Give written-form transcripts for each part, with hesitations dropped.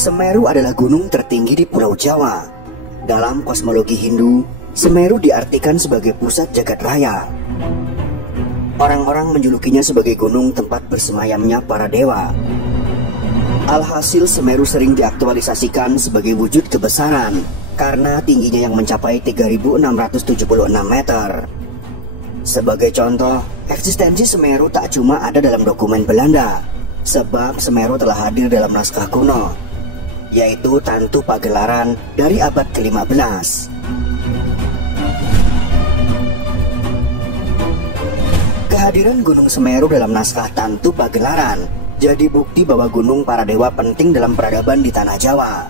Semeru adalah gunung tertinggi di Pulau Jawa. Dalam kosmologi Hindu, Semeru diartikan sebagai pusat jagat raya. Orang-orang menjulukinya sebagai gunung tempat bersemayamnya para dewa. Alhasil Semeru sering diaktualisasikan sebagai wujud kebesaran karena tingginya yang mencapai 3.676 meter. Sebagai contoh, eksistensi Semeru tak cuma ada dalam dokumen Belanda, sebab Semeru telah hadir dalam naskah kuno, yaitu Tantu Pagelaran dari abad ke-15. Kehadiran Gunung Semeru dalam naskah Tantu Pagelaran jadi bukti bahwa gunung para dewa penting dalam peradaban di tanah Jawa.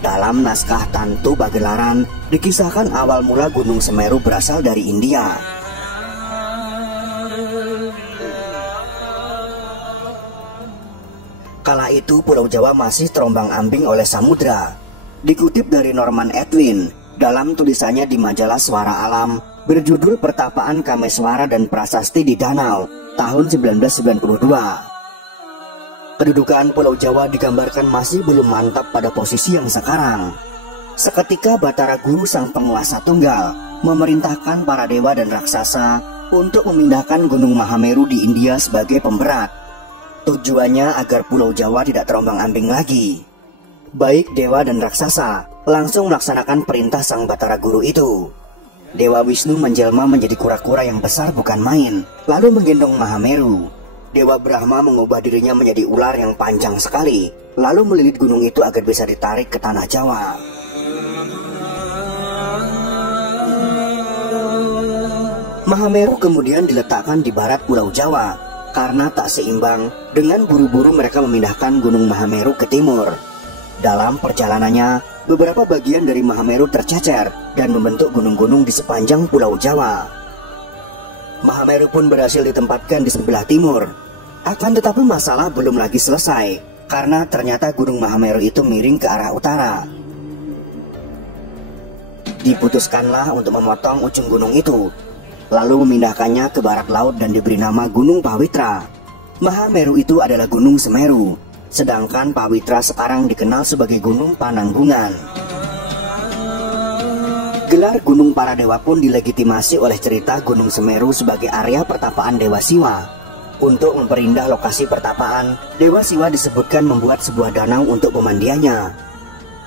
Dalam naskah Tantu Pagelaran dikisahkan awal mula Gunung Semeru berasal dari India. Kala itu Pulau Jawa masih terombang-ambing oleh samudra. Dikutip dari Norman Edwin dalam tulisannya di majalah Suara Alam berjudul Pertapaan Kameswara dan Prasasti di Danau tahun 1992. Kedudukan Pulau Jawa digambarkan masih belum mantap pada posisi yang sekarang. Seketika Batara Guru sang penguasa tunggal memerintahkan para dewa dan raksasa untuk memindahkan Gunung Mahameru di India sebagai pemberat. Tujuannya agar Pulau Jawa tidak terombang-ambing lagi. Baik dewa dan raksasa langsung melaksanakan perintah sang Batara Guru itu. Dewa Wisnu menjelma menjadi kura-kura yang besar bukan main, lalu menggendong Mahameru. Dewa Brahma mengubah dirinya menjadi ular yang panjang sekali, lalu melilit gunung itu agar bisa ditarik ke tanah Jawa. Mahameru kemudian diletakkan di barat Pulau Jawa karena tak seimbang dengan buru-buru mereka memindahkan Gunung Mahameru ke timur. Dalam perjalanannya, beberapa bagian dari Mahameru tercecer dan membentuk gunung-gunung di sepanjang Pulau Jawa. Mahameru pun berhasil ditempatkan di sebelah timur. Akan tetapi masalah belum lagi selesai, karena ternyata Gunung Mahameru itu miring ke arah utara. Diputuskanlah untuk memotong ujung gunung itu, lalu memindahkannya ke barat laut dan diberi nama Gunung Pawitra. Mahameru itu adalah Gunung Semeru, sedangkan Pawitra sekarang dikenal sebagai Gunung Pananggungan. Gelar Gunung Para Dewa pun dilegitimasi oleh cerita Gunung Semeru sebagai area pertapaan Dewa Siwa. Untuk memperindah lokasi pertapaan, Dewa Siwa disebutkan membuat sebuah danau untuk pemandiannya.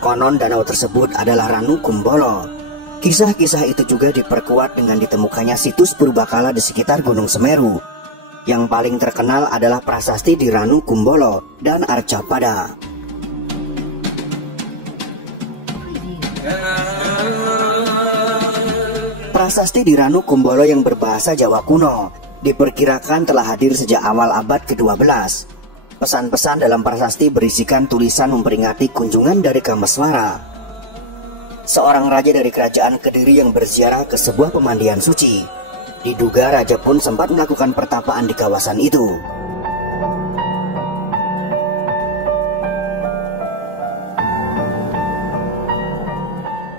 Konon danau tersebut adalah Ranu Kumbolo. Kisah-kisah itu juga diperkuat dengan ditemukannya situs purbakala di sekitar Gunung Semeru. Yang paling terkenal adalah prasasti di Ranu Kumbolo dan Arcapada. Prasasti di Ranu Kumbolo yang berbahasa Jawa kuno diperkirakan telah hadir sejak awal abad ke-12. Pesan-pesan dalam prasasti berisikan tulisan memperingati kunjungan dari Kameswara, seorang raja dari kerajaan Kediri yang berziarah ke sebuah pemandian suci. Diduga raja pun sempat melakukan pertapaan di kawasan itu.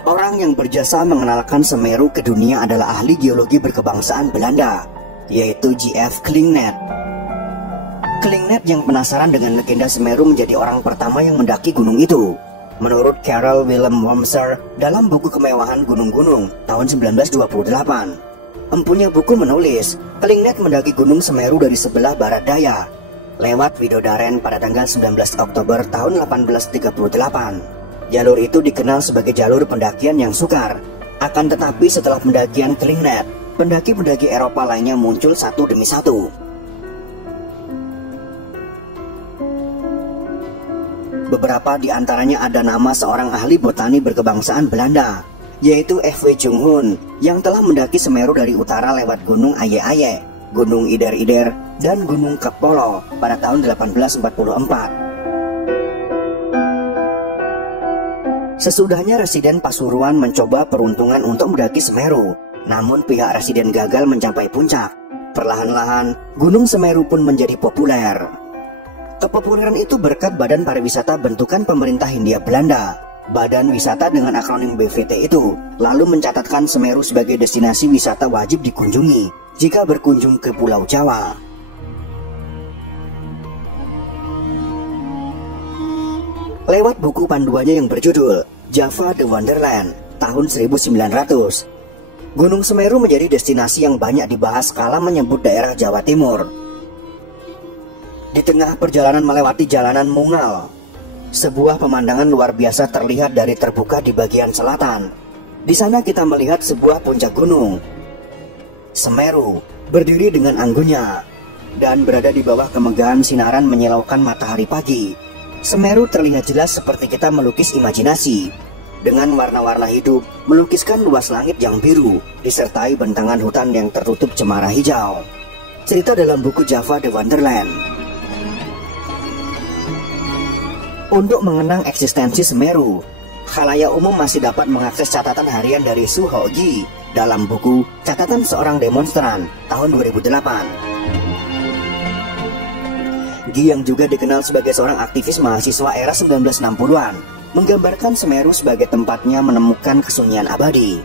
Orang yang berjasa mengenalkan Semeru ke dunia adalah ahli geologi berkebangsaan Belanda, yaitu J.F. Klingnet. Klingnet yang penasaran dengan legenda Semeru menjadi orang pertama yang mendaki gunung itu. Menurut Karel Willem Wormser dalam buku Kemewahan Gunung-Gunung tahun 1928, empunya buku menulis, Klingnet mendaki Gunung Semeru dari sebelah barat daya, lewat Widodaren pada tanggal 19 Oktober tahun 1838. Jalur itu dikenal sebagai jalur pendakian yang sukar. Akan tetapi setelah pendakian Klingnet, pendaki-pendaki Eropa lainnya muncul satu demi satu. Beberapa di antaranya ada nama seorang ahli botani berkebangsaan Belanda, yaitu F.W. Junghun, yang telah mendaki Semeru dari utara lewat Gunung Aye-Aye, Gunung Ider-Ider, dan Gunung Kepolo pada tahun 1844. Sesudahnya Residen Pasuruan mencoba peruntungan untuk mendaki Semeru, namun pihak Residen gagal mencapai puncak. Perlahan-lahan, Gunung Semeru pun menjadi populer. Kepopuleran itu berkat Badan Pariwisata bentukan pemerintah Hindia Belanda. Badan Wisata dengan akronim BVT itu lalu mencatatkan Semeru sebagai destinasi wisata wajib dikunjungi jika berkunjung ke Pulau Jawa. lewat buku panduannya yang berjudul Java the Wonderland tahun 1900. Gunung Semeru menjadi destinasi yang banyak dibahas kala menyebut daerah Jawa Timur. Di tengah perjalanan melewati jalanan Mungal, sebuah pemandangan luar biasa terlihat dari terbuka di bagian selatan. Di sana kita melihat sebuah puncak gunung, Semeru, berdiri dengan anggunnya dan berada di bawah kemegahan sinaran menyilaukan matahari pagi. Semeru terlihat jelas seperti kita melukis imajinasi. Dengan warna-warna hidup, melukiskan luas langit yang biru, disertai bentangan hutan yang tertutup cemara hijau. Cerita dalam buku Java the Wonderland. Untuk mengenang eksistensi Semeru, khalayak umum masih dapat mengakses catatan harian dari Su Hongyi dalam buku Catatan Seorang Demonstran tahun 2008. Gi yang juga dikenal sebagai seorang aktivis mahasiswa era 1960-an, menggambarkan Semeru sebagai tempatnya menemukan kesunyian abadi.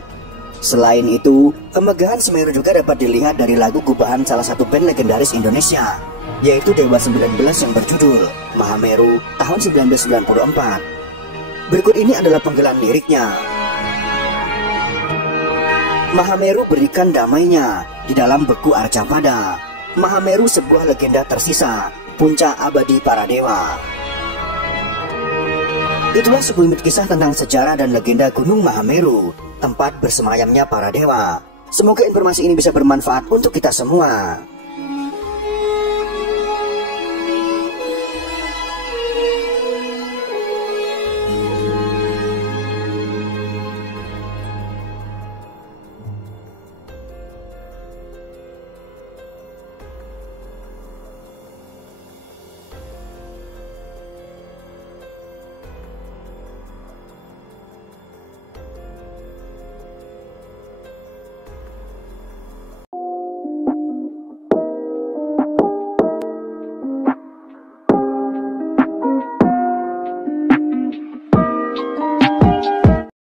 Selain itu, kemegahan Semeru juga dapat dilihat dari lagu gubahan salah satu band legendaris Indonesia, yaitu Dewa 19 yang berjudul Mahameru tahun 1994. Berikut ini adalah penggalan liriknya. Mahameru berikan damainya di dalam beku Arcapada. Mahameru sebuah legenda tersisa, puncak abadi para dewa. Itulah sekelumit kisah tentang sejarah dan legenda Gunung Mahameru, tempat bersemayamnya para dewa. Semoga informasi ini bisa bermanfaat untuk kita semua.